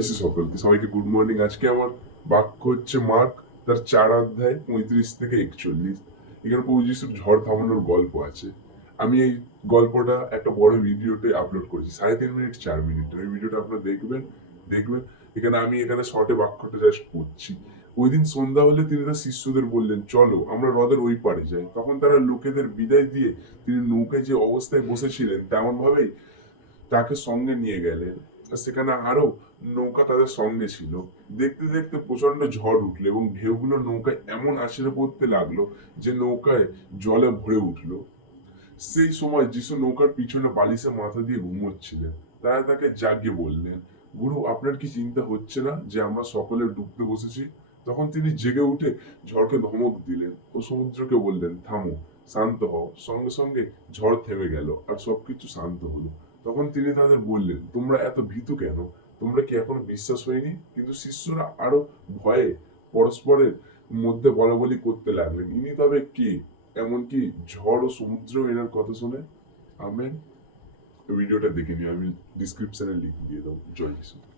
এসে সকলকে সবাইকে গুড মর্নিং আজকে আমার বাক্য হচ্ছে মার্ক, তার চার অধ্যায় পঁয়ত্রিশ থেকে একচল্লিশ। এখানে প্রভু যিশুর ঝড় থামানোর গল্প আছে। আমি এই গল্পটা একটা বড় ভিডিওতে আপলোড করেছি। সাড়ে তিন মিনিট, চার মিনিট। ওই ভিডিওটা আপনারা দেখবেন দেখবেন। এখানে আমি এখানে শর্টে বাক্যটা জাস্ট করছি। ওই দিন সন্ধ্যা হলে তিনি তার শিষ্যদের বললেন, চলো, আমরা হ্রদের ওই পারে যাই। তখন তারা লোকেদের বিদায় দিয়ে তিনি নৌকায় যে অবস্থায় বসেছিলেন তেমন ভাবেই তাকে সঙ্গে নিয়ে গেলেন। সেখানে আরও নৌকা তাদের সঙ্গে ছিল। দেখতে দেখতে প্রচণ্ড ঝড় উঠল এবং ঢেউগুলো নৌকায় এমন আছড়ে পড়তে লাগল যে নৌকায় জলে ভরে উঠল। সেই সময় যিশু নৌকার পিছনে বালিশে মাথা দিয়ে ঘুমোচ্ছিলেন। তারা তাকে জাগিয়ে বললেন, গুরু, আপনার কি চিন্তা হচ্ছে না যে আমরা সকলে ডুবতে বসেছি? তখন তিনি জেগে উঠে ঝড়কে ধমক দিলেন ও সমুদ্রকে বললেন, থামো, শান্ত হও। সঙ্গে সঙ্গে ঝড় থেমে গেল আর সবকিছু শান্ত হলো। তখন তিনি তাদের বললেন, তোমরা এত ভীত কেন? তোমরা কি এখনও বিশ্বাস হয়নি? কিন্তু শিষ্যরা আরও ভয়ে পরস্পরের মধ্যে বলা বলি করতে লাগলেন। ইনি তবে কি? এমনকি ঝড় ও সমুদ্র এনার কথা শুনে? আমি ভিডিওটা দেখে নিও, আমি ডিসক্রিপশনে লিঙ্ক দিয়ে দেবো। জয় যিশু।